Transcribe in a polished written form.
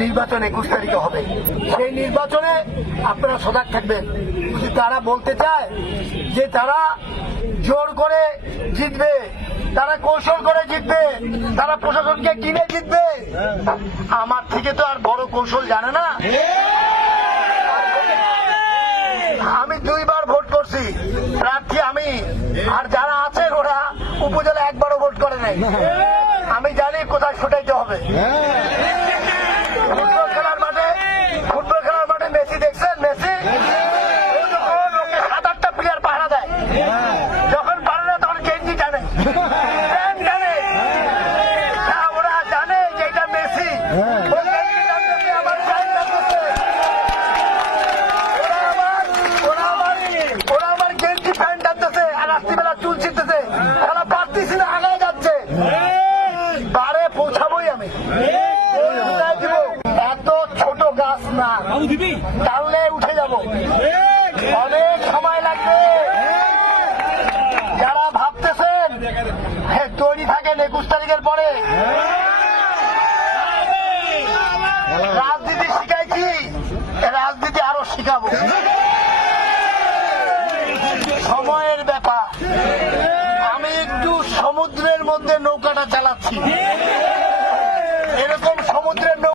নির্বাচন 21 তারিখে হবে। সেই নির্বাচনে আপনারা সজাগ থাকবেন। তারা বলতে চায় যে তারা জোর করে জিতবে, তারা কৌশল করে জিতবে, তারা প্রশাসনকে কিনে জিতবে। আমার থেকে তো আর বড় কৌশল জানে না। আমি 2 বার ভোট করছি, প্রার্থী আমি, আর যারা আছেন ওরা উপজেলা একবারও ভোট করে নাই। আমি জানি কোথায় ছুটাইতে হবে। ফুটবল খেলার মাঠে মেসি দেখছেন? মেসি যখন ওকে 7-8টা প্লেয়ার পাহারা দেয়, যখন পারে না তখন গেঞ্জি টানে, টানে। ওরা জানে যে এটা মেসি। ওরা আমার গেঞ্জি প্যান্ট টানতেছে আর রাত্রিবেলা চুল ছিটতেছে। ওরা পারতেছি না, আগায় যাচ্ছে। বারে পৌঁছাবোই আমি। এত ছোট গাছ না, টানলে উঠে যাব, অনেক সময় লাগবে। যারা ভাবতেছেন তৈরি থাকেন 21 তারিখের পরে। রাজনীতি শিখাইছি, রাজনীতি আরো শিখাবো। সময়ের ব্যাপার। আমি একটু সমুদ্রের মধ্যে নৌকাটা চালাচ্ছি।